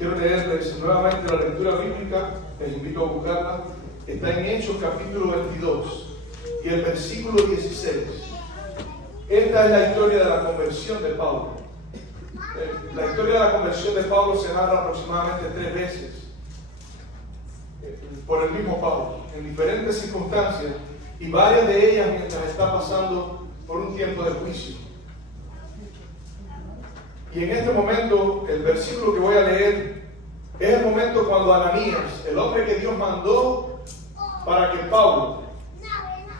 Quiero leerles nuevamente la lectura bíblica, les invito a buscarla. Está en Hechos capítulo 22 y el versículo 16. Esta es la historia de la conversión de Pablo. La historia de la conversión de Pablo se narra aproximadamente 3 veces por el mismo Pablo, en diferentes circunstancias, y varias de ellas mientras está pasando por un tiempo de juicio. Y en este momento, el versículo que voy a leer es el momento cuando Ananías, el hombre que Dios mandó para que Pablo,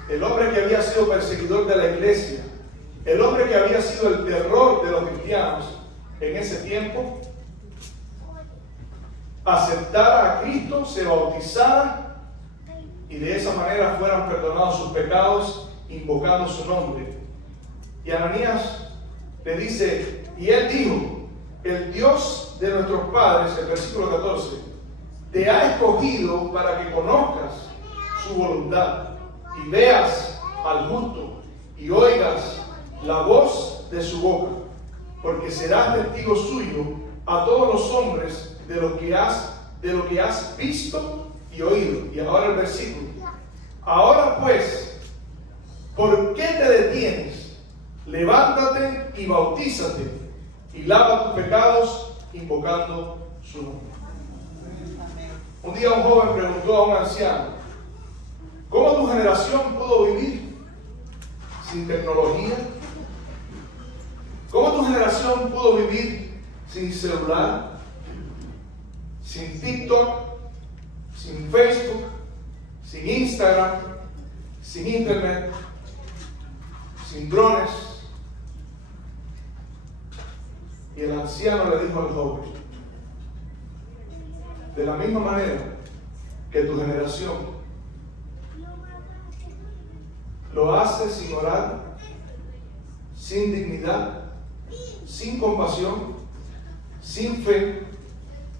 el hombre que había sido perseguidor de la iglesia, el hombre que había sido el terror de los cristianos en ese tiempo, aceptara a Cristo, se bautizara y de esa manera fueran perdonados sus pecados invocando su nombre. Y Ananías le dice, y él dijo, el Dios de nuestros padres, el versículo 14, te ha escogido para que conozcas su voluntad y veas al justo y oigas la voz de su boca, porque serás testigo suyo a todos los hombres de lo que has visto y oído. Y ahora el versículo. Ahora pues, ¿por qué te detienes? Levántate y bautízate y lava tus pecados invocando su nombre. Un día un joven preguntó a un anciano, ¿cómo tu generación pudo vivir sin tecnología? ¿Cómo tu generación pudo vivir sin celular, sin TikTok, sin Facebook, sin Instagram, sin Internet, sin drones? Y el anciano le dijo al joven, de la misma manera que tu generación lo hace sin orar, sin dignidad, sin compasión, sin fe,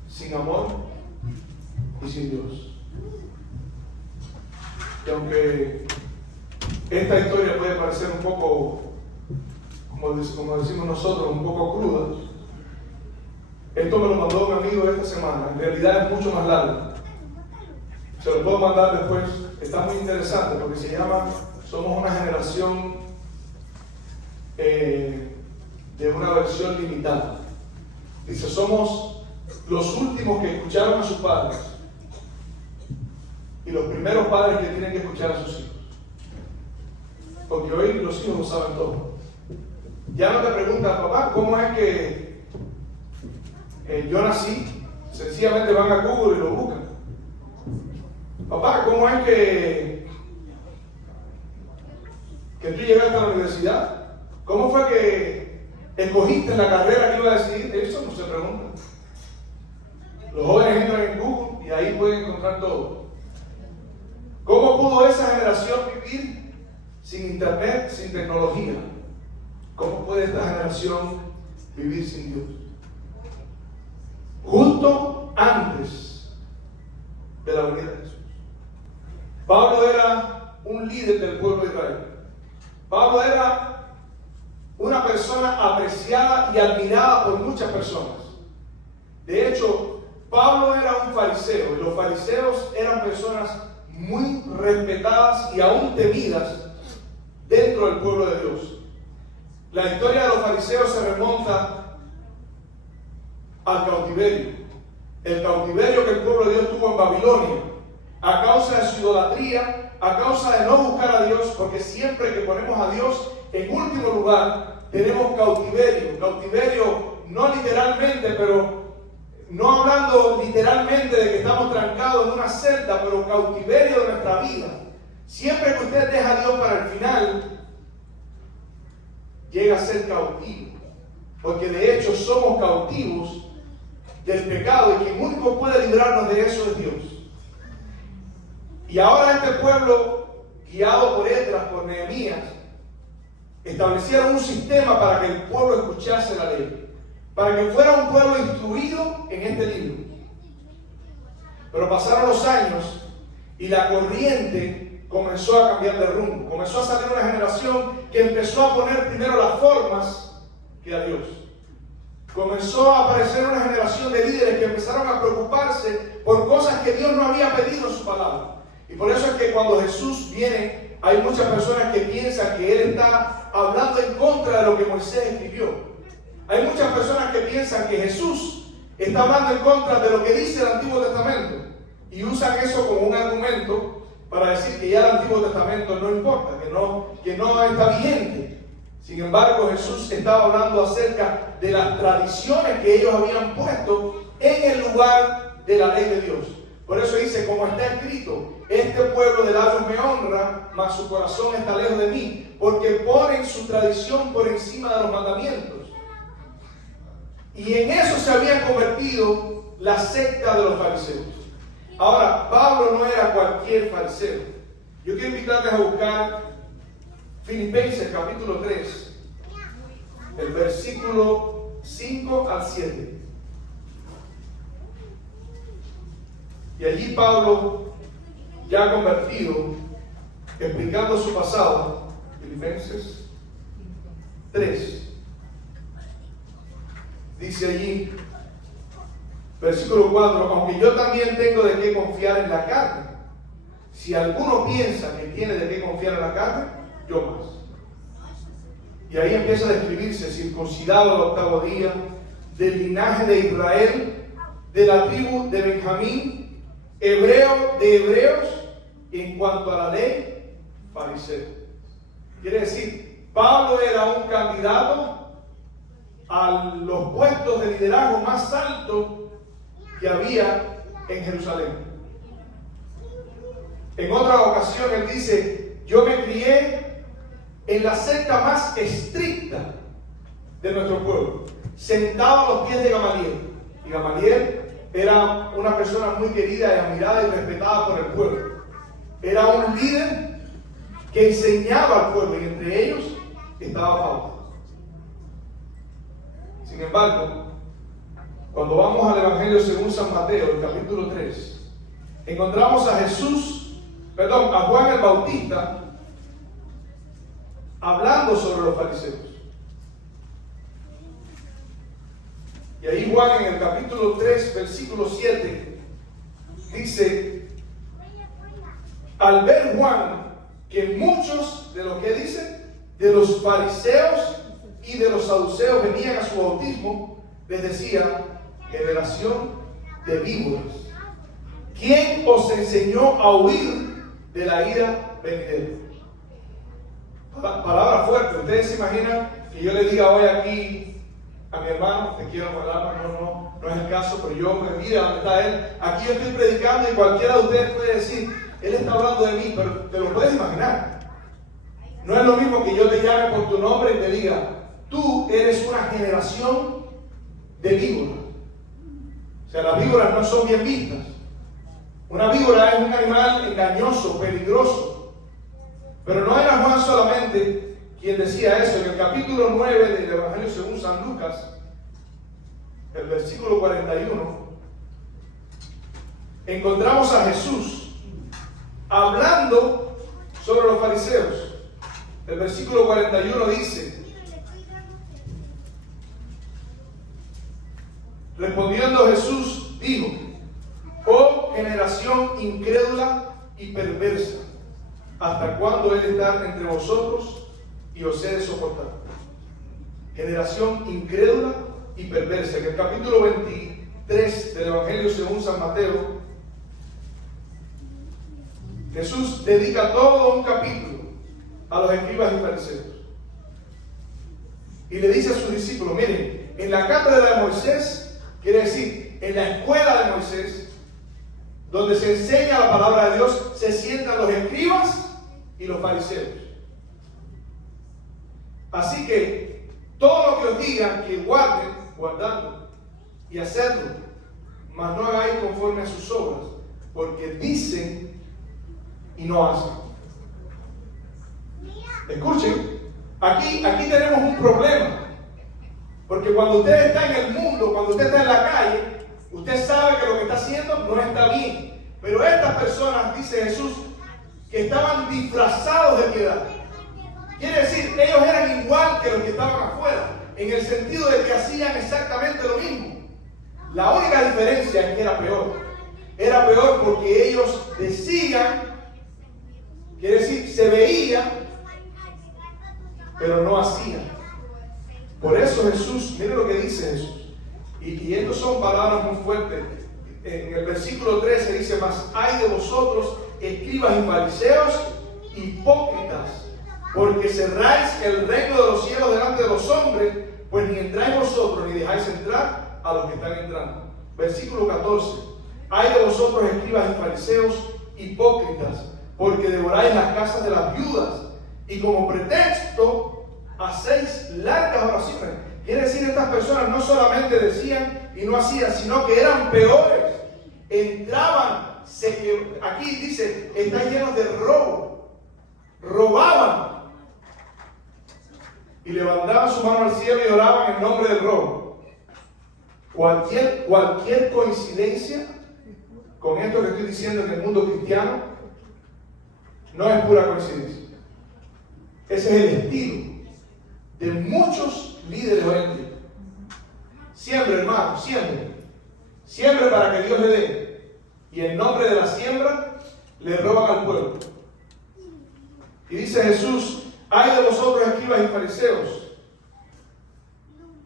sin amor y sin Dios. Y aunque esta historia puede parecer un poco, como decimos nosotros, un poco cruda, esto me lo mandó un amigo esta semana. En realidad es mucho más largo. Se lo puedo mandar después. Está muy interesante porque se llama Somos una generación de una versión limitada. Dice, somos los últimos que escucharon a sus padres y los primeros padres que tienen que escuchar a sus hijos. Porque hoy los hijos lo saben todo. Ya no te preguntan, papá, ¿cómo es que yo nací? Sencillamente van a Google y lo buscan. Papá, ¿cómo es que tú llegaste a la universidad? ¿Cómo fue que escogiste la carrera que iba a decidir? Eso no se pregunta. Los jóvenes entran en Google y ahí pueden encontrar todo. ¿Cómo pudo esa generación vivir sin internet, sin tecnología? ¿Cómo puede esta generación vivir sin Dios? Justo antes de la venida de Jesús. Pablo era un líder del pueblo de Israel. Pablo era una persona apreciada y admirada por muchas personas. De hecho, Pablo era un fariseo y los fariseos eran personas muy respetadas y aún temidas dentro del pueblo de Dios. La historia de los fariseos se remonta al cautiverio. El cautiverio que el pueblo de Dios tuvo en Babilonia, a causa de su idolatría, a causa de no buscar a Dios, porque siempre que ponemos a Dios en último lugar, tenemos cautiverio. Cautiverio no literalmente, pero no hablando literalmente de que estamos trancados en una celda, pero cautiverio de nuestra vida. Siempre que usted deja a Dios para el final, llega a ser cautivo, porque de hecho somos cautivos del pecado y quien único puede librarnos de eso es Dios. Y ahora este pueblo, guiado por Esdras, por Nehemías, establecieron un sistema para que el pueblo escuchase la ley, para que fuera un pueblo instruido en este libro. Pero pasaron los años y la corriente comenzó a cambiar de rumbo. Comenzó a salir una generación que empezó a poner primero las formas que a Dios. Comenzó a aparecer una generación de líderes que empezaron preocuparse por cosas que Dios no había pedido en su palabra. Y por eso es que cuando Jesús viene, hay muchas personas que piensan que Él está hablando en contra de lo que Moisés escribió. Hay muchas personas que piensan que Jesús está hablando en contra de lo que dice el Antiguo Testamento. Y usan eso como un argumento para decir que ya el Antiguo Testamento no importa, que no está vigente. Sin embargo, Jesús estaba hablando acerca de las tradiciones que ellos habían puesto en el lugar de la ley de Dios. Por eso dice, como está escrito, este pueblo de labios me honra, mas su corazón está lejos de mí, porque ponen su tradición por encima de los mandamientos. Y en eso se había convertido la secta de los fariseos. Ahora, Pablo no era cualquier fariseo. Yo quiero invitarles a buscar Filipenses capítulo 3, el versículo 5 al 7. Y allí Pablo, ya convertido, explicando su pasado, Filipenses 3, dice allí, versículo 4, aunque yo también tengo de qué confiar en la carne, si alguno piensa que tiene de qué confiar en la carne, yo más. Y ahí empieza a describirse, circuncidado al octavo día, del linaje de Israel, de la tribu de Benjamín, hebreo de hebreos, y en cuanto a la ley, fariseo. Quiere decir, Pablo era un candidato a los puestos de liderazgo más altos que había en Jerusalén. En otra ocasión él dice, yo me crié en la secta más estricta de nuestro pueblo, sentado a los pies de Gamaliel. Y Gamaliel era una persona muy querida y admirada y respetada por el pueblo. Era un líder que enseñaba al pueblo, y entre ellos estaba Pablo. Sin embargo, cuando vamos al Evangelio según San Mateo, el capítulo 3, encontramos a Juan el Bautista, hablando sobre los fariseos. Y ahí Juan en el capítulo 3, versículo 7, dice, al ver Juan que muchos de lo que dice, de los fariseos y de los saduceos venían a su bautismo, les decía, generación de víboras, ¿quién os enseñó a huir de la ira venidera? Palabra fuerte. Ustedes se imaginan que yo le diga hoy aquí a mi hermano, te quiero hablar, no es el caso, pero yo me mira dónde está él. Aquí yo estoy predicando y cualquiera de ustedes puede decir, él está hablando de mí, pero te lo puedes imaginar. No es lo mismo que yo te llame por tu nombre y te diga, tú eres una generación de víboras. O sea, las víboras no son bien vistas. Una víbora es un animal engañoso, peligroso. Pero no era Juan solamente quien decía eso. En el capítulo 9 del Evangelio según San Lucas, el versículo 41, encontramos a Jesús hablando sobre los fariseos. El versículo 41 dice, respondiendo Jesús dijo, oh generación incrédula y perversa, ¿hasta cuándo he de estar entre vosotros y os he de soportar? Generación incrédula y perversa. En el capítulo 23 del Evangelio según San Mateo, Jesús dedica todo un capítulo a los escribas y fariseos. Y le dice a sus discípulos, miren, en la cátedra de Moisés, quiere decir, en la escuela de Moisés, donde se enseña la palabra de Dios, se sientan los escribas y los fariseos. Así que todo lo que os digan que guarden, guardadlo y hacedlo, mas no hagáis conforme a sus obras, porque dicen y no hacen. Escuchen, aquí tenemos un problema, porque cuando usted está en el mundo, cuando usted está en la calle, usted sabe que lo que está haciendo no está bien. Pero estas personas, dice Jesús, que estaban disfrazados de piedad. Quiere decir, ellos eran igual que los que estaban afuera, en el sentido de que hacían exactamente lo mismo. La única diferencia es que era peor. era peor porque ellos decían, quiere decir, se veían, pero no hacían. Por eso Jesús, mire lo que dice Jesús. Y estas son palabras muy fuertes. En el versículo 13 dice: mas hay de vosotros, escribas y fariseos, hipócritas, porque cerráis el reino de los cielos delante de los hombres, pues ni entráis vosotros ni dejáis entrar a los que están entrando. Versículo 14: hay de vosotros, escribas y fariseos, hipócritas, porque devoráis las casas de las viudas y como pretexto hacéis largas oraciones. Quiere decir, estas personas no solamente decían y no hacían, sino que eran peores. Entraban, aquí dice, están llenos de robo. Robaban. Y levantaban su mano al cielo y oraban en nombre del robo. Cualquier coincidencia con esto que estoy diciendo en el mundo cristiano no es pura coincidencia. Ese es el estilo de muchos líderes hoy en día. Siempre, hermano, siempre. Siempre para que Dios le dé. Y en nombre de la siembra le roban al pueblo. Y dice Jesús: hay de vosotros, escribas y fariseos,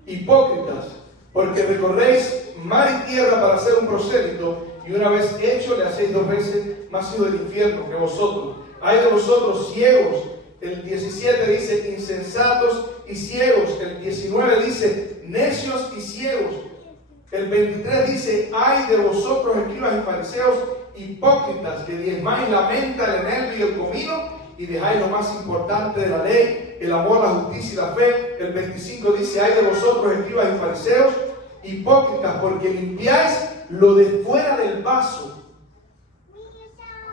hipócritas, porque recorréis mar y tierra para hacer un prosélito, y una vez hecho le hacéis 2 veces más hijo del infierno que vosotros. Hay de vosotros, ciegos. El 17 dice insensatos y ciegos. El 19 dice necios y ciegos. El 23 dice: ay de vosotros, escribas y fariseos, hipócritas, que diezmáis la menta, el eneldo y el comino, y dejáis lo más importante de la ley, el amor, la justicia y la fe. El 25 dice: ay de vosotros, escribas y fariseos, hipócritas, porque limpiáis lo de fuera del vaso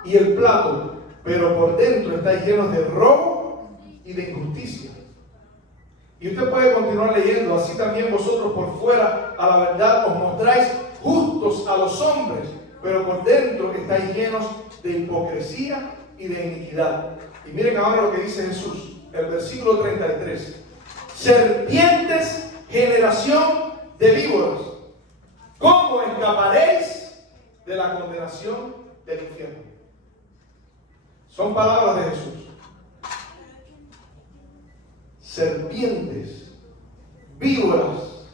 y el plato, pero por dentro estáis llenos de robo y de injusticia. Y usted puede continuar leyendo: así también vosotros por fuera a la verdad os mostráis justos a los hombres, pero por dentro estáis llenos de hipocresía y de iniquidad. Y miren ahora lo que dice Jesús, el versículo 33: serpientes, generación de víboras, ¿cómo escaparéis de la condenación del infierno? Son palabras de Jesús. Serpientes, víboras.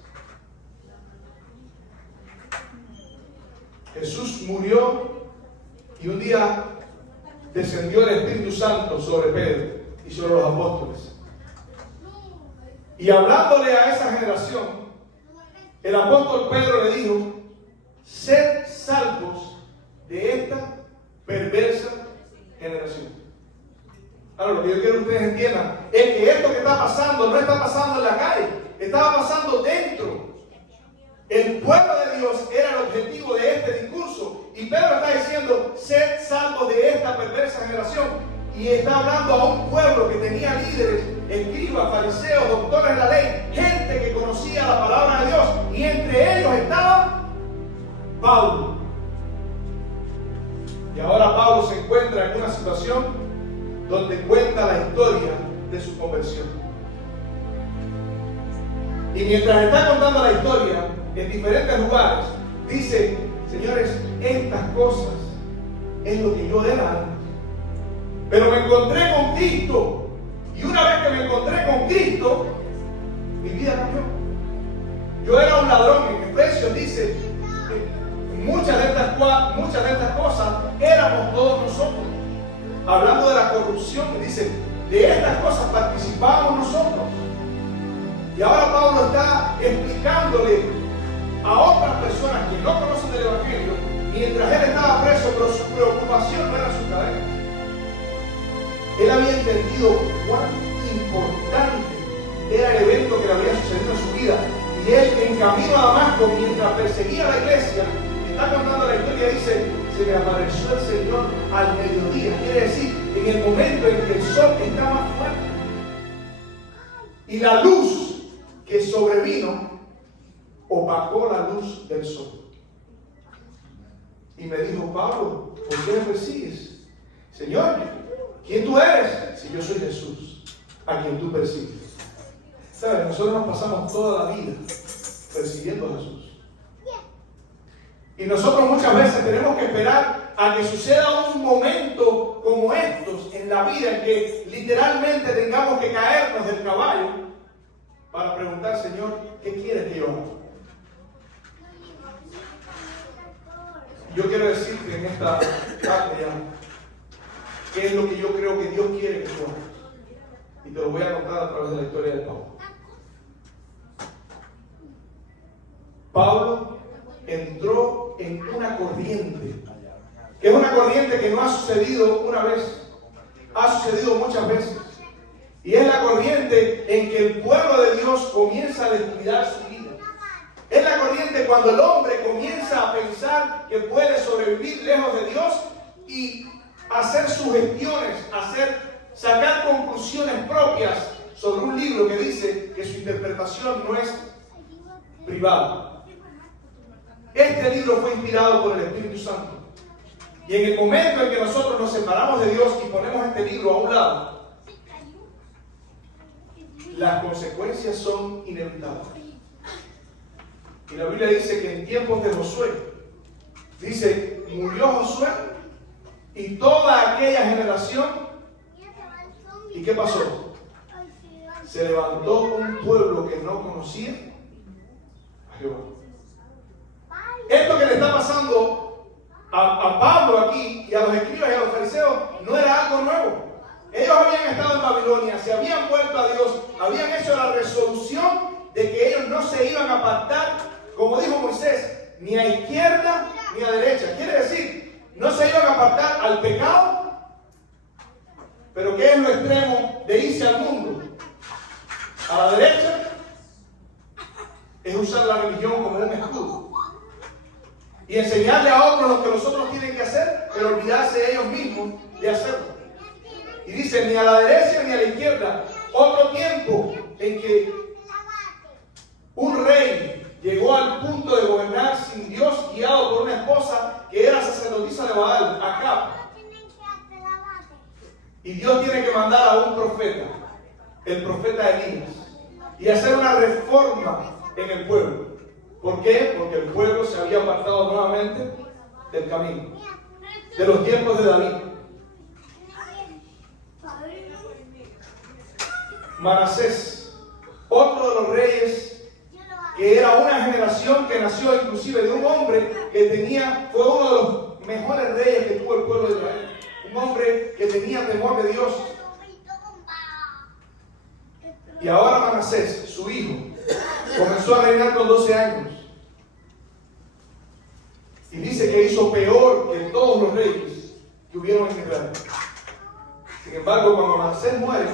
Jesús murió y un día descendió el Espíritu Santo sobre Pedro y sobre los apóstoles. Y hablándole a esa generación, el apóstol Pedro le dijo: sed salvos de esta perversa generación. Ahora, lo que yo quiero que ustedes entiendan es que esto que está pasando no está pasando en la calle, estaba pasando dentro. El pueblo de Dios era el objetivo de este discurso. Y Pedro está diciendo: sed salvos de esta perversa generación. Y está hablando a un pueblo que tenía líderes, escribas, fariseos, doctores de la ley, gente que conocía la palabra de Dios. Y entre ellos estaba Pablo. Y ahora Pablo se encuentra en una situación donde cuenta la historia de su conversión. Y mientras está contando la historia en diferentes lugares, dice: señores, estas cosas es lo que yo era antes, pero me encontré con Cristo, y una vez que me encontré con Cristo, mi vida cambió. Yo era un ladrón. En Efesios dice que muchas de estas cosas éramos todos nosotros. Hablando de la corrupción, dice: de estas cosas participábamos nosotros. Y ahora Pablo está explicándole a otras personas que no conocen el Evangelio, mientras él estaba preso, pero su preocupación no era su cadena. Él había entendido cuán importante era el evento que le había sucedido en su vida. Y él, en camino a Damasco, mientras perseguía a la iglesia, está contando la historia, dice: se me apareció el Señor al mediodía. Quiere decir, en el momento en que el sol está más fuerte. Y la luz que sobrevino opacó la luz del sol. Y me dijo: Pablo, ¿por qué me persigues? Señor, ¿quién tú eres? Si yo soy Jesús, a quien tú persigues. ¿Sabes? Nosotros nos pasamos toda la vida persiguiendo a Jesús. Y nosotros muchas veces tenemos que esperar a que suceda un momento como estos en la vida, en que literalmente tengamos que caernos del caballo para preguntar, Señor, ¿qué quieres que yo haga? Yo quiero decirte en esta tarde ya, qué es lo que yo creo que Dios quiere que tú hagas. Y te lo voy a contar a través de la historia de Pablo. Pablo entró en una corriente, que es una corriente que no ha sucedido una vez, ha sucedido muchas veces. Y es la corriente en que el pueblo de Dios comienza a descuidar su vida. Es la corriente cuando el hombre comienza a pensar que puede sobrevivir lejos de Dios y hacer sugestiones, sacar conclusiones propias sobre un libro que dice que su interpretación no es privada. Este libro fue inspirado por el Espíritu Santo. Y en el momento en que nosotros nos separamos de Dios y ponemos este libro a un lado, las consecuencias son inevitables. Y la Biblia dice que en tiempos de Josué, dice, murió Josué y toda aquella generación. ¿Y qué pasó? Se levantó un pueblo que no conocía a Jehová. Esto que le está pasando a Pablo aquí y a los escribas y a los fariseos no era algo nuevo. Ellos habían estado en Babilonia, se habían vuelto a Dios, habían hecho la resolución de que ellos no se iban a apartar, como dijo Moisés, ni a izquierda ni a derecha. Quiere decir, no se iban a apartar al pecado, pero ¿qué es lo extremo de irse al mundo? A la derecha es usar la religión como un escudo y enseñarle a otros lo que los otros tienen que hacer, pero olvidarse ellos mismos de hacerlo. Y dice, ni a la derecha ni a la izquierda. Otro tiempo en que un rey llegó al punto de gobernar sin Dios, guiado por una esposa que era sacerdotisa de Baal, Acab. Y Dios tiene que mandar a un profeta, el profeta Elías, y hacer una reforma en el pueblo. ¿Por qué? Porque el pueblo se había apartado nuevamente del camino, de los tiempos de David. Manasés, otro de los reyes, que era una generación que nació inclusive de un hombre que fue uno de los mejores reyes que tuvo el pueblo de Israel. Un hombre que tenía temor de Dios. Y ahora Manasés, su hijo, comenzó a reinar con 12 años. Y dice que hizo peor que todos los reyes que hubieron en Israel. Sin embargo, cuando Manasés muere,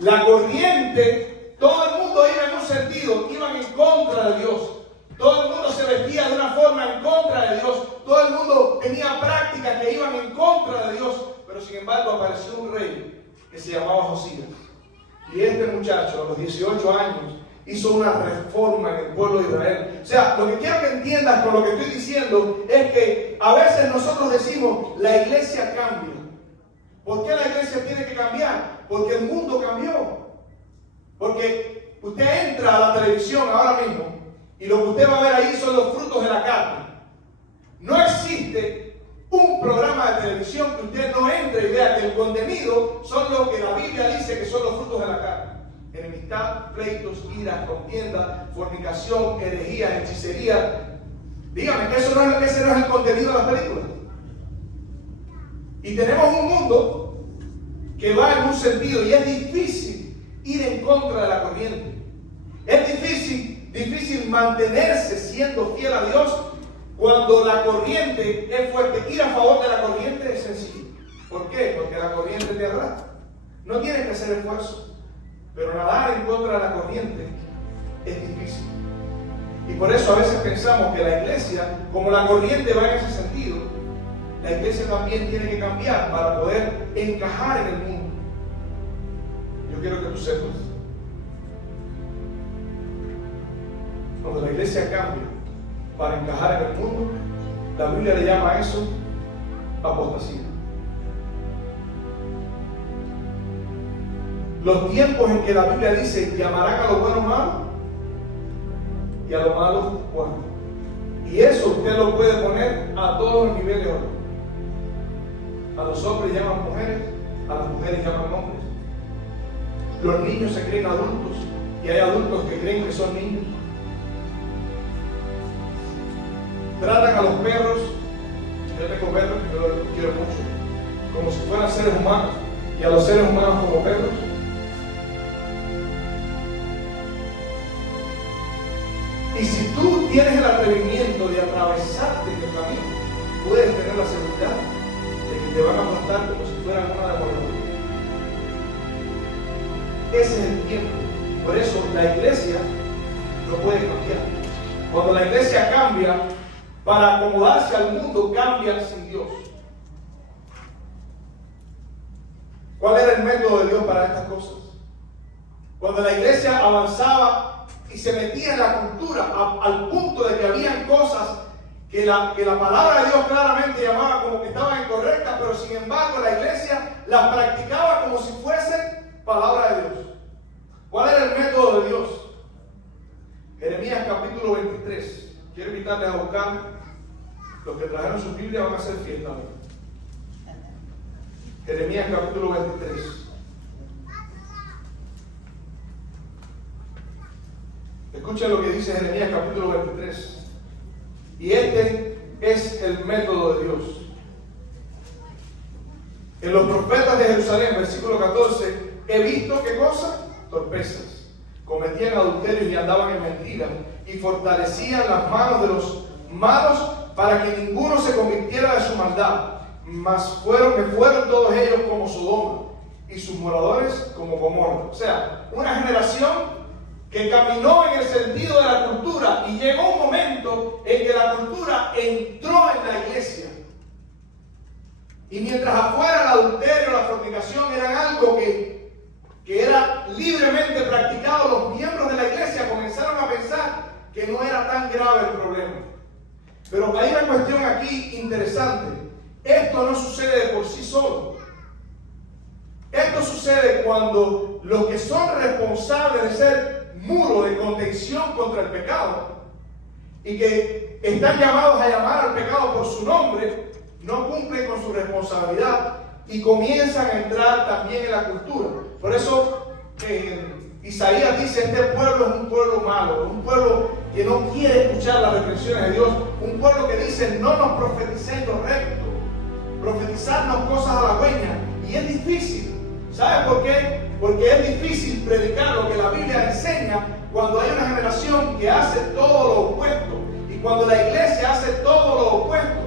la corriente, todo el mundo iba en un sentido, iban en contra de Dios. Todo el mundo se vestía de una forma en contra de Dios. Todo el mundo tenía prácticas que iban en contra de Dios. Pero sin embargo apareció un rey que se llamaba Josías. Y este muchacho a los 18 años hizo una reforma en el pueblo de Israel. O sea, lo que quiero que entiendas con lo que estoy diciendo es que a veces nosotros decimos, la iglesia cambia. ¿Por qué la iglesia tiene que cambiar? Porque el mundo cambió. Porque usted entra a la televisión ahora mismo y lo que usted va a ver ahí son los frutos de la carne. No existe un programa de televisión que usted no entre y vea que el contenido son lo que la Biblia dice que son los frutos de la carne. Enemistad, pleitos, ira, contienda, fornicación, herejía, hechicería. Dígame que ese no es el contenido de las películas. Y tenemos un mundo que va en un sentido y es difícil ir en contra de la corriente. Es difícil mantenerse siendo fiel a Dios cuando la corriente es fuerte. Ir a favor de la corriente es sencillo. ¿Por qué? Porque la corriente te arrastra. No tienes que hacer esfuerzo. Pero nadar en contra de la corriente es difícil. Y por eso a veces pensamos que la iglesia, como la corriente va en ese sentido, la iglesia también tiene que cambiar para poder encajar en el mundo. Yo quiero que tú sepas, cuando la iglesia cambia para encajar en el mundo, la Biblia le llama a eso apostasía. Los tiempos en que la Biblia dice llamarán a lo bueno malo y a lo malo bueno. Y eso usted lo puede poner A los hombres llaman mujeres, a las mujeres llaman hombres. Los niños se creen adultos y hay adultos que creen que son niños. Tratan a los perros, yo tengo perros que yo los quiero mucho, como si fueran seres humanos, y a los seres humanos como perros. Y si tú tienes el atrevimiento de atravesarte en el camino, puedes tener la seguridad de que te van a aplastar como si fueran una demoledora. Ese es el tiempo. Por eso la iglesia no puede cambiar. Cuando la iglesia cambia, para acomodarse al mundo, cambia sin Dios. ¿Cuál era el método de Dios para estas cosas? Cuando la iglesia avanzaba y se metía en la cultura al punto de que habían cosas que la palabra de Dios claramente llamaba como que estaban incorrectas, pero sin embargo la iglesia las practicaba como si fuesen palabra de Dios. ¿Cuál era el método de Dios? Jeremías capítulo 23. Quiero invitarles a buscar. Los que trajeron su Biblia van a hacer fiesta. Jeremías capítulo 23. Escuchen lo que dice Jeremías capítulo 23. Y este es el método de Dios. En los profetas de Jerusalén, versículo 14, he visto ¿qué cosa? Torpezas. Cometían adulterios y andaban en mentiras y fortalecían las manos de los malos para que ninguno se convirtiera de su maldad. Mas me fueron todos ellos como Sodoma y sus moradores como Gomorra. O sea, una generación que caminó en el sentido de la cultura y llegó un momento en que la cultura entró en la iglesia. Y mientras afuera el adulterio, la fornicación eran algo que era libremente practicado, los miembros de la iglesia comenzaron a pensar que no era tan grave el problema. Pero hay una cuestión aquí interesante. Esto no sucede de por sí solo. Esto sucede cuando los que son responsables de ser muro de contención contra el pecado y que están llamados a llamar al pecado por su nombre, no cumplen con su responsabilidad y comienzan a entrar también en la cultura. Por eso Isaías dice, este pueblo es un pueblo malo, un pueblo que no quiere escuchar las reflexiones de Dios, un pueblo que dice, no nos profeticéis lo recto, profetizarnos cosas halagüeñas. Y es difícil. ¿Sabes por qué? Porque es difícil predicar lo que la Biblia enseña cuando hay una generación que hace todo lo opuesto y cuando la iglesia hace todo lo opuesto.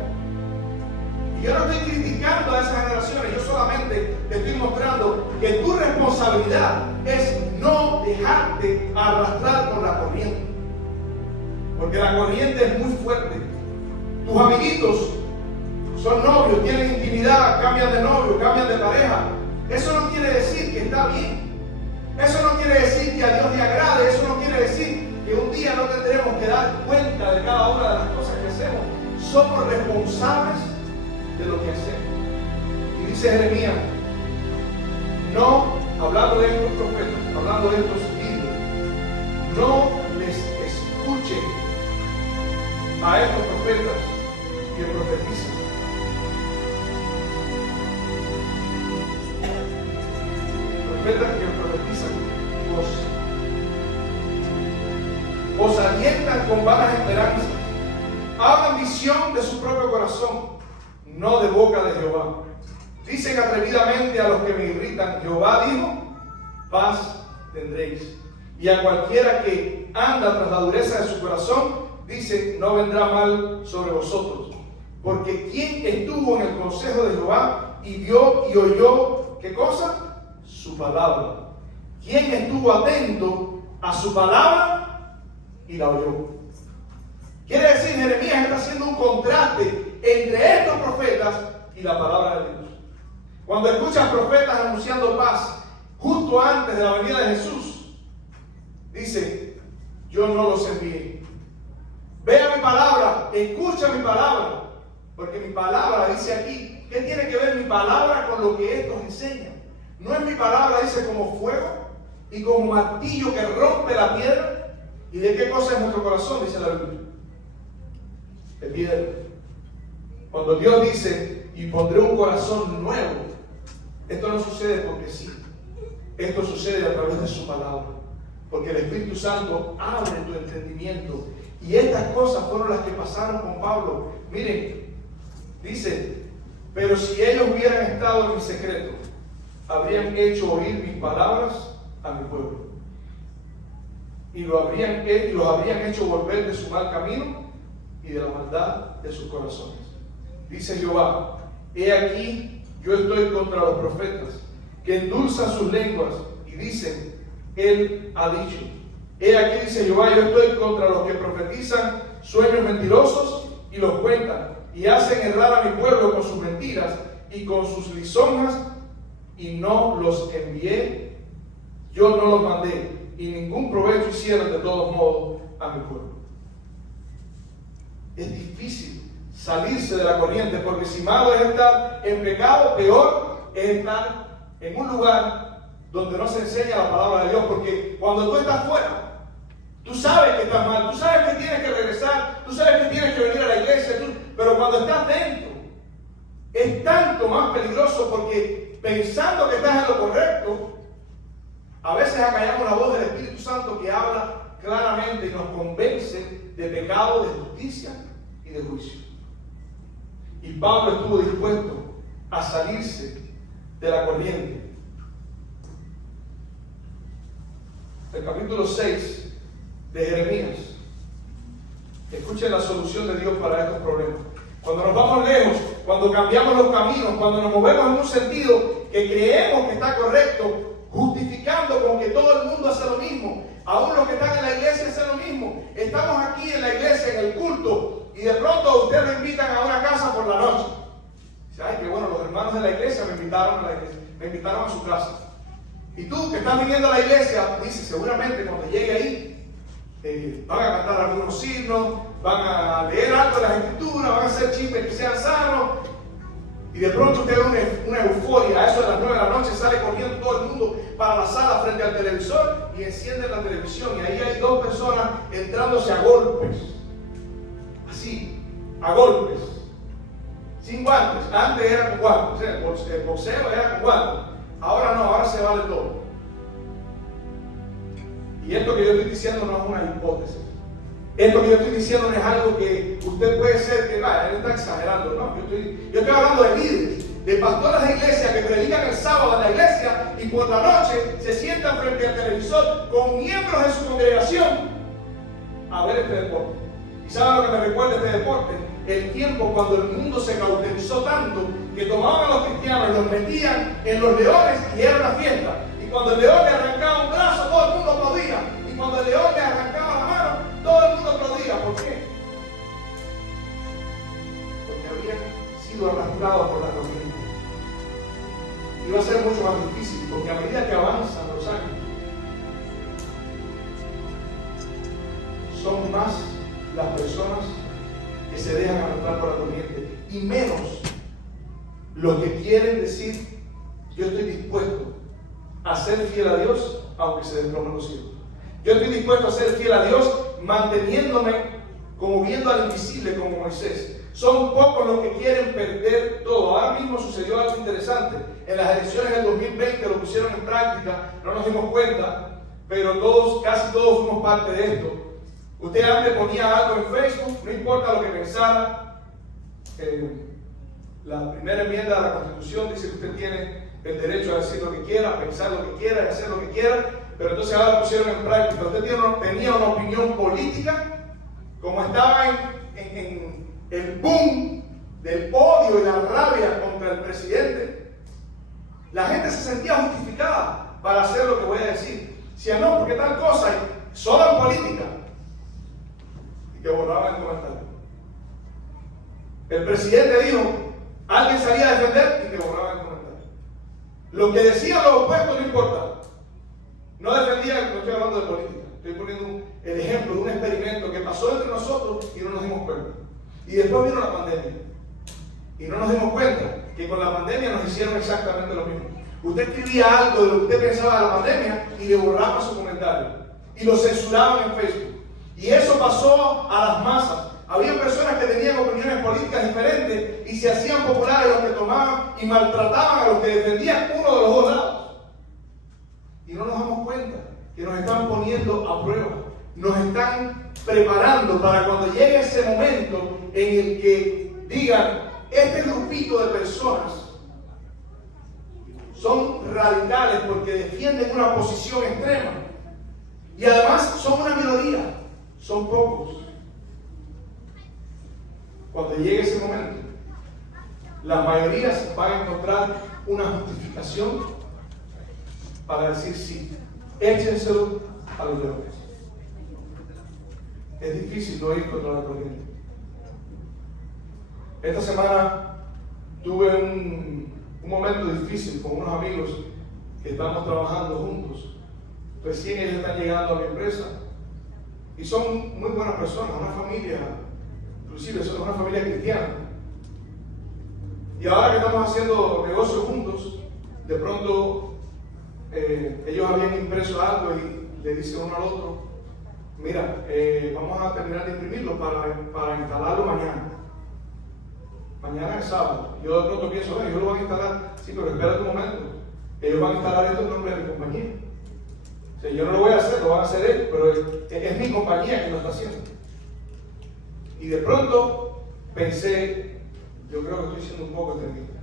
Y yo no estoy criticando a esas generaciones, yo solamente te estoy mostrando que tu responsabilidad es no dejarte arrastrar por la corriente. Porque la corriente es muy fuerte. Tus amiguitos son novios, tienen intimidad, cambian de novio, cambian de pareja. Eso no quiere decir que está bien. Eso no quiere decir que a Dios le agrade. Eso no quiere decir que un día no tendremos que dar cuenta de cada una de las cosas que hacemos. Somos responsables de lo que hacemos. Y dice Jeremías, no, hablando de estos profetas, hablando de estos líderes, no les escuchen a estos profetas que profetizan. Profetas que profetizan os alientan con vanas esperanzas, hablan visión de su propio corazón, no de boca de Jehová. Dicen atrevidamente a los que me irritan, Jehová dijo, paz tendréis. Y a cualquiera que anda tras la dureza de su corazón, dice, no vendrá mal sobre vosotros. Porque ¿quién estuvo en el consejo de Jehová y vio y oyó, qué cosa? Su palabra. ¿Quién estuvo atento a su palabra y la oyó? Quiere decir, Jeremías está haciendo un contraste entre estos profetas y la palabra de Dios. Cuando escuchas profetas anunciando paz justo antes de la venida de Jesús, dice, yo no los envié. Vea mi palabra, escucha mi palabra, porque mi palabra dice aquí, ¿qué tiene que ver mi palabra con lo que estos enseñan? No es mi palabra, dice, como fuego y como martillo que rompe la piedra. ¿Y de qué cosa es nuestro corazón? Dice la Biblia. De piedra. Cuando Dios dice, y pondré un corazón nuevo. Esto no sucede porque sí. Esto sucede a través de su palabra. Porque el Espíritu Santo abre tu entendimiento. Y estas cosas fueron las que pasaron con Pablo. Miren, dice, pero si ellos hubieran estado en mi secreto, habrían hecho oír mis palabras a mi pueblo. Y los habrían hecho volver de su mal camino y de la maldad de sus corazones. Dice Jehová, he aquí, yo estoy contra los profetas, que endulzan sus lenguas y dicen, él ha dicho. He aquí, dice Jehová, yo estoy contra los que profetizan sueños mentirosos y los cuentan, y hacen errar a mi pueblo con sus mentiras y con sus lisonjas, y no los envié, yo no los mandé, y ningún provecho hicieron de todos modos a mi pueblo. Es difícil salirse de la corriente, porque si malo es estar en pecado, peor es estar en un lugar donde no se enseña la palabra de Dios, porque cuando tú estás fuera, tú sabes que estás mal, tú sabes que tienes que regresar, tú sabes que tienes que venir a la iglesia, pero cuando estás dentro, es tanto más peligroso, porque pensando que estás en lo correcto, a veces acallamos la voz del Espíritu Santo que habla claramente y nos convence de pecado, de justicia y de juicio. Y Pablo estuvo dispuesto a salirse de la corriente. El capítulo 6 de Jeremías. Escuchen la solución de Dios para estos problemas. Cuando nos vamos lejos, cuando cambiamos los caminos, cuando nos movemos en un sentido que creemos que está correcto, justificando con que todo el mundo hace lo mismo, aún los que están en la iglesia hacen lo mismo. Estamos aquí en la iglesia, en el culto, y de pronto ustedes me invitan a una casa por la noche. Dice, ay, qué bueno, los hermanos de la iglesia me invitaron a su casa. Y tú que estás viniendo a la iglesia, dices, seguramente cuando llegue ahí, van a cantar algunos himnos, van a leer algo de las escrituras, van a hacer chismes que sean sanos. Y de pronto usted ve una euforia, a eso de las 9 de la noche sale corriendo todo el mundo para la sala frente al televisor y enciende la televisión, y ahí hay dos personas entrándose a golpes, así, a golpes, sin guantes. Antes era con guantes, o sea, el boxeo era con guantes, ahora no, ahora se vale todo. Y esto que yo estoy diciendo no es una hipótesis. Esto que yo estoy diciendo no es algo que usted puede ser que vaya, él está exagerando, no. Yo estoy hablando de líderes, de pastores de iglesia que predican el sábado en la iglesia y por la noche se sientan frente al televisor con miembros de su congregación a ver este deporte. ¿Y saben lo que me recuerda este deporte? El tiempo cuando el mundo se cauterizó tanto que tomaban a los cristianos y los metían en los leones y era una fiesta. Y cuando el león le arrancaba un brazo, todo el mundo aplaudía. Y cuando el león le arrancaba la mano, todo el mundo aplaudía. ¿Por qué? Porque habían sido arrastrados por la corriente. Iba a ser mucho más difícil, porque a medida que avanzan los años, son más las personas que se dejan arrastrar por la corriente y menos los que quieren decir, yo estoy dispuesto a ser fiel a Dios aunque se desplomen los cielos. Yo estoy dispuesto a ser fiel a Dios manteniéndome como viendo al invisible como Moisés. Son pocos los que quieren perder todo. Ahora mismo sucedió algo interesante. En las elecciones del 2020 lo pusieron en práctica, no nos dimos cuenta, pero casi todos fuimos parte de esto. Usted antes ponía algo en Facebook, no importa lo que pensara. La primera enmienda de la Constitución dice que usted tiene el derecho a decir lo que quiera, a pensar lo que quiera y hacer lo que quiera, pero entonces ahora lo pusieron en práctica. Usted tenía una opinión política, como estaba en el boom del odio y la rabia contra el presidente, la gente se sentía justificada para hacer lo que voy a decir. Decía, no, porque tal cosa, solo en política. Y que borraban el comentario. El presidente dijo, alguien salía a defender y que borraban el comentario. Lo que decían los opuestos no importaba. No defendían, no estoy hablando de política, estoy poniendo el ejemplo de un experimento que pasó entre nosotros y no nos dimos cuenta. Y después vino la pandemia. Y no nos dimos cuenta que con la pandemia nos hicieron exactamente lo mismo. Usted escribía algo de lo que usted pensaba de la pandemia y le borraba su comentario. Y lo censuraban en Facebook. Y eso pasó a las masas. Había personas que tenían opiniones políticas diferentes y se hacían populares los que tomaban y maltrataban a los que defendían uno de los dos lados. Y no nos damos cuenta que nos están poniendo a prueba. Nos están preparando para cuando llegue ese momento en el que digan, este grupito de personas son radicales porque defienden una posición extrema. Y además son una minoría, son pocos. Cuando llegue ese momento, las mayorías van a encontrar una justificación para decir sí, échenselo a los leones. Es difícil no ir contra la corriente. Esta semana tuve un momento difícil con unos amigos que estamos trabajando juntos. Recién ellos están llegando a mi empresa y son muy buenas personas, una familia, inclusive son una familia cristiana. Y ahora que estamos haciendo negocios juntos, de pronto ellos habían impreso algo y le dicen uno al otro, mira, vamos a terminar de imprimirlo para instalarlo mañana. Mañana es sábado. Yo de pronto pienso, ellos lo van a instalar. Sí, pero espérate un momento. Ellos van a instalar esto en nombre de mi compañía. O sea, yo no lo voy a hacer, lo van a hacer ellos, pero es mi compañía que lo está haciendo. Y de pronto pensé, yo creo que estoy siendo un poco extremista.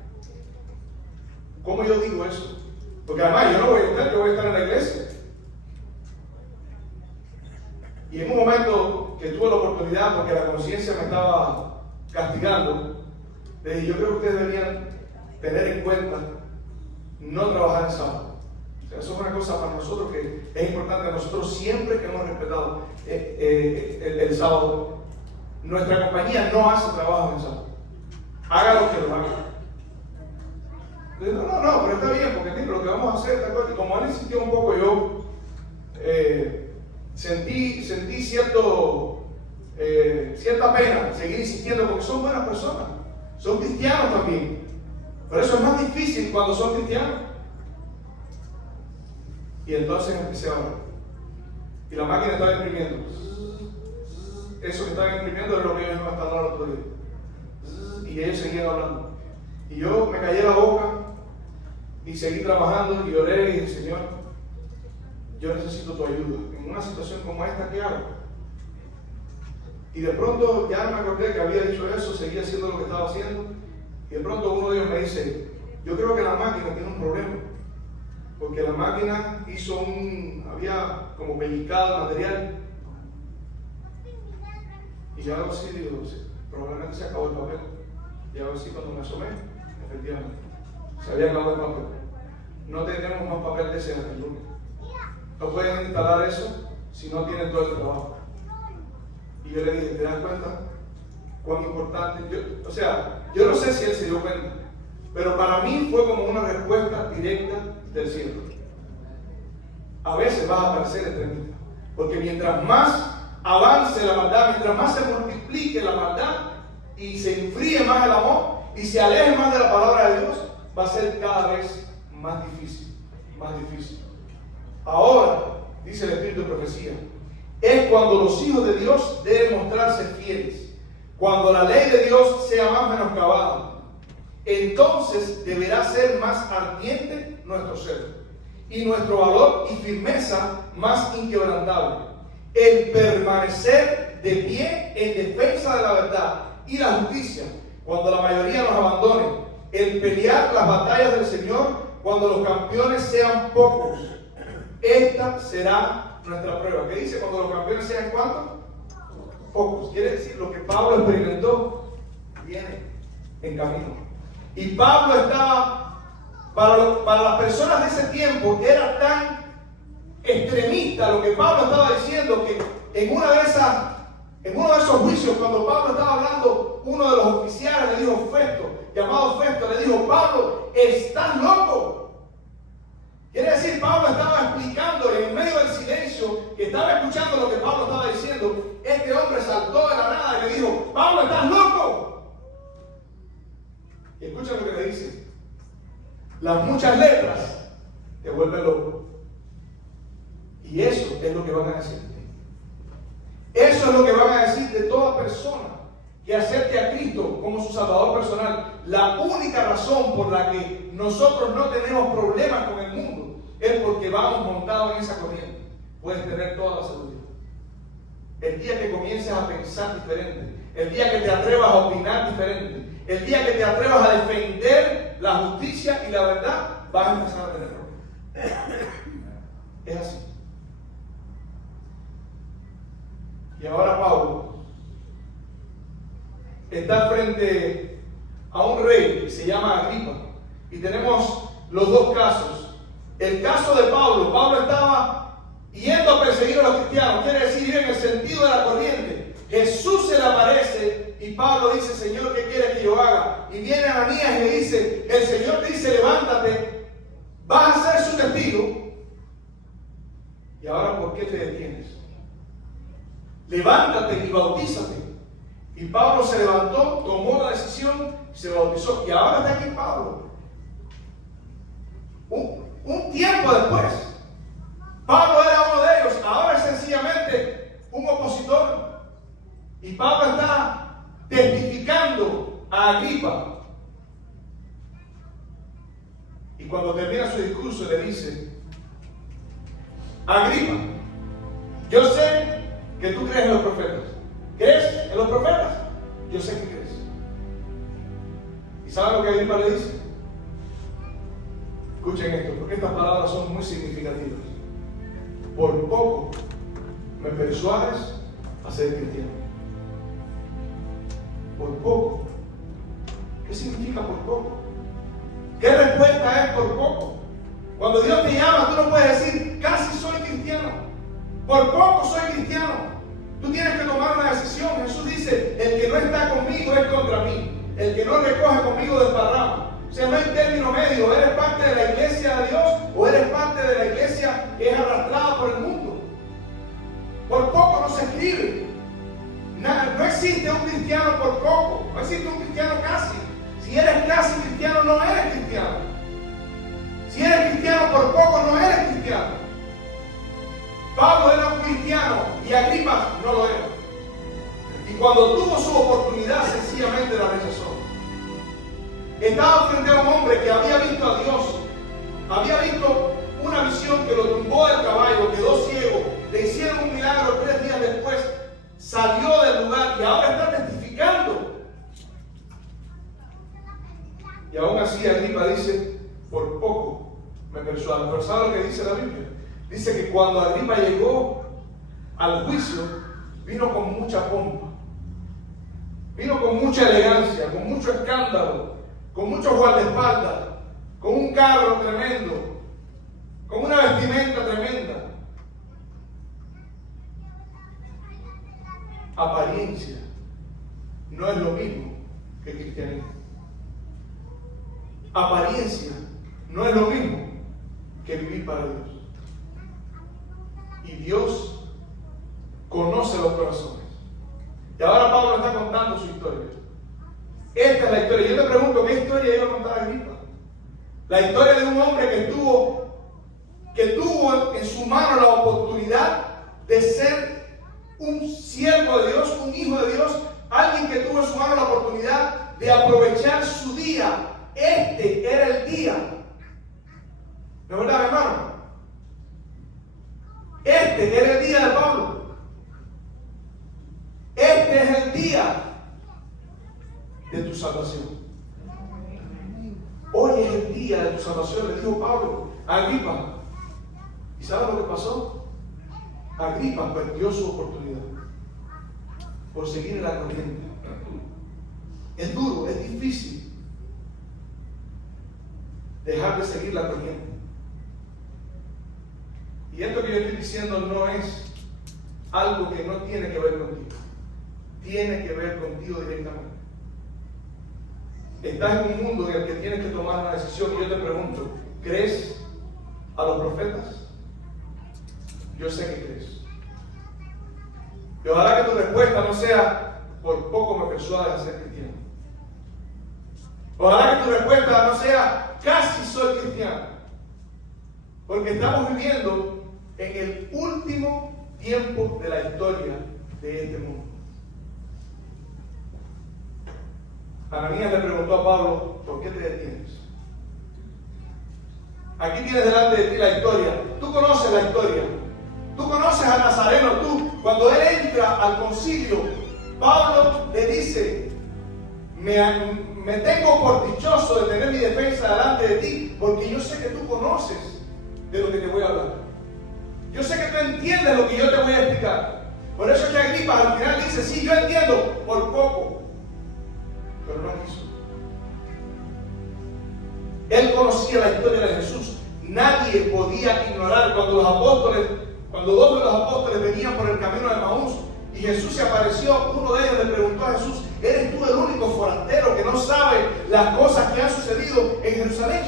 ¿Cómo yo digo eso? Porque además yo no voy a estar, yo voy a estar en la iglesia. Y en un momento que tuve la oportunidad, porque la conciencia me estaba castigando, le dije, yo creo que ustedes deberían tener en cuenta no trabajar en sábado. O sea, eso es una cosa para nosotros que es importante. Nosotros siempre que hemos respetado el sábado, nuestra compañía no hace trabajo en sábado. Haga lo que lo haga. No, pero está bien, porque lo que vamos a hacer, ¿te acuerdas? Y como él insistió un poco, yo sentí cierta pena seguir insistiendo, porque son buenas personas, son cristianos también. Pero eso es más difícil cuando son cristianos. Y entonces empecé a hablar. Y la máquina estaba imprimiendo. Eso que estaban imprimiendo es lo que ellos iban a instalar el otro día. Y ellos seguían hablando. Y yo me callé la boca y seguí trabajando y oré y dije, Señor, yo necesito tu ayuda. En una situación como esta, ¿qué hago? Y de pronto ya me acordé que había dicho eso, seguía haciendo lo que estaba haciendo. Y de pronto uno de ellos me dice, yo creo que la máquina tiene un problema. Porque la máquina había como pellizcado el material. Y yo algo así digo, probablemente se acabó el papel. Y algo así cuando me asomé, efectivamente, se había acabado el papel. No tenemos más papel de ese hasta el lunes. No pueden instalar eso si no tienen todo el trabajo. Y yo le dije, ¿te das cuenta cuán importante? Yo no sé si él se dio cuenta, pero para mí fue como una respuesta directa del cielo. A veces vas a parecer extremista, porque mientras más avance la maldad, mientras más se multiplique la maldad y se enfríe más el amor y se aleje más de la palabra de Dios, va a ser cada vez más difícil, más difícil. Ahora, dice el Espíritu de Profecía, es cuando los hijos de Dios deben mostrarse fieles, cuando la ley de Dios sea más menoscabada. Entonces deberá ser más ardiente nuestro ser y nuestro valor y firmeza más inquebrantable. El permanecer de pie en defensa de la verdad y la justicia cuando la mayoría nos abandone. El pelear las batallas del Señor cuando los campeones sean pocos. Esta será nuestra prueba. ¿Qué dice? Cuando los campeones sean ¿cuántos? Pocos. Quiere decir lo que Pablo experimentó viene en camino. Y Pablo estaba, para las personas de ese tiempo, era tan extremista lo que Pablo estaba diciendo que en uno de esos juicios, cuando Pablo estaba hablando, uno de los oficiales le dijo, llamado Festo, le dijo, Pablo, ¿estás loco? Quiere decir, Pablo estaba explicando en medio del silencio, que estaba escuchando lo que Pablo estaba diciendo. Este hombre saltó de la nada y le dijo, Pablo, ¿estás loco? Y escucha lo que le dice. Las muchas letras te vuelven loco. Y eso es lo que van a decir de ti. Eso es lo que van a decir de toda persona que acepte a Cristo como su Salvador personal. La única razón por la que nosotros no tenemos problemas con el mundo es porque vamos montados en esa corriente. Puedes tener toda la seguridad. El día que comiences a pensar diferente, el día que te atrevas a opinar diferente, el día que te atrevas a defender la justicia y la verdad, vas a empezar a tener problemas. Es así. Y ahora Pablo está frente a un rey que se llama Agripa. Y tenemos los dos casos. El caso de Pablo. Pablo estaba yendo a perseguir a los cristianos. Quiere decir, ir en el sentido de la corriente. Jesús se le aparece y Pablo dice: Señor, ¿qué quieres que yo haga? Y viene Ananías y le dice: el Señor te dice, levántate, vas a ser su testigo. Y ahora, ¿por qué te detienes? Levántate y bautízate. Y Pablo se levantó, tomó la decisión, se bautizó. Y ahora está aquí Pablo. Un tiempo después, Pablo era uno de ellos. Ahora es sencillamente un opositor. Y Pablo está testificando a Agripa. Y cuando termina su discurso le dice: Agripa, yo sé que tú crees en los profetas. ¿Crees en los profetas? Yo sé que crees. ¿Y saben lo que Agripa le dice? Escuchen esto, porque estas palabras son muy significativas. Por poco me persuades a ser cristiano. Por poco. ¿Qué significa por poco? ¿Qué respuesta es por poco? Cuando Dios te llama, tú no puedes decir: casi soy cristiano. Por poco soy cristiano. Tú tienes que tomar una decisión. Jesús dice: el que no está conmigo es contra mí. El que no recoge conmigo desparrama. O sea, no hay término medio. ¿Eres parte de la iglesia de Dios o eres parte de la iglesia que es arrastrada por el mundo? Por poco no se escribe. No existe un cristiano por poco. No existe un cristiano casi. Si eres casi cristiano, no eres cristiano. Si eres cristiano por poco, no eres cristiano. Pablo era un cristiano y Agripa no lo era. Y cuando tuvo su oportunidad, sencillamente la rechazó. Estaba frente a un hombre que había visto a Dios. Había visto una visión que lo tumbó del caballo, quedó ciego. Le hicieron un milagro 3 días después. Salió del lugar y ahora está testificando. Y aún así Agripa dice: por poco me persuado. Pero ¿sabe lo que dice la Biblia? Dice que cuando Agripa llegó al juicio, vino con mucha pompa, vino con mucha elegancia, con mucho escándalo, con mucho guardaespaldas, con un carro tremendo, con una vestimenta tremenda. Apariencia no es lo mismo que cristianismo. Apariencia no es lo mismo que vivir para Dios. Y Dios conoce los corazones. Y ahora Pablo está contando su historia. Esta es la historia. Yo te pregunto, ¿qué historia iba a contar Agripa? La historia de un hombre que tuvo en su mano la oportunidad de ser un siervo de Dios, un hijo de Dios, alguien que tuvo en su mano la oportunidad de aprovechar su día. Este era el día. ¿No es verdad, hermano? Este era el día de Pablo. Este es el día de tu salvación. Hoy es el día de tu salvación, le dijo Pablo a Agripa. ¿Y sabes lo que pasó? Agripa perdió su oportunidad por seguir en la corriente. Es duro, es difícil dejar de seguir la corriente. Y esto que yo estoy diciendo no es algo que no tiene que ver contigo. Tiene que ver contigo directamente. Estás en un mundo en el que tienes que tomar una decisión. Y yo te pregunto: ¿crees a los profetas? Yo sé que crees. Y ojalá que tu respuesta no sea: por poco me persuades a ser cristiano. Ojalá que tu respuesta no sea: casi soy cristiano. Porque estamos viviendo en el último tiempo de la historia de este mundo. Ananías le preguntó a Pablo, ¿por qué te detienes? Aquí tienes delante de ti la historia. Tú conoces la historia. Tú conoces a Nazareno. Cuando él entra al concilio, Pablo le dice, me tengo por dichoso de tener mi defensa delante de ti, porque yo sé que tú conoces de lo que te voy a hablar. Yo sé que tú entiendes lo que yo te voy a explicar. Por eso es que Agripa al final dice, sí, yo entiendo, por poco, pero no quiso. Él conocía la historia de Jesús. Nadie podía ignorar cuando dos de los apóstoles venían por el camino de Emaús y Jesús se apareció. Uno de ellos le preguntó a Jesús, ¿eres tú el único forastero que no sabe las cosas que han sucedido en Jerusalén?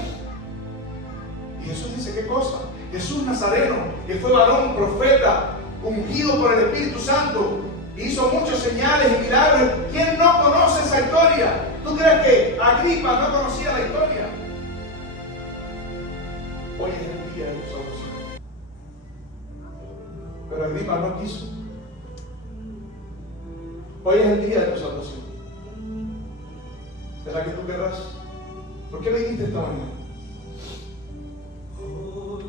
Y Jesús dice, ¿qué cosa? Jesús Nazareno, que fue varón, profeta, ungido por el Espíritu Santo, hizo muchas señales y milagros. ¿Quién no conoce esa historia? ¿Tú crees que Agripa no conocía la historia? Hoy es el día de tu salvación. Pero Agripa no quiso. Hoy es el día de tu salvación. ¿Será que tú querrás? ¿Por qué viniste esta mañana? ¿Tú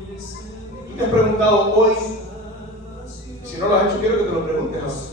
te has preguntado hoy? Si no lo has hecho, quiero que te lo preguntes ahora.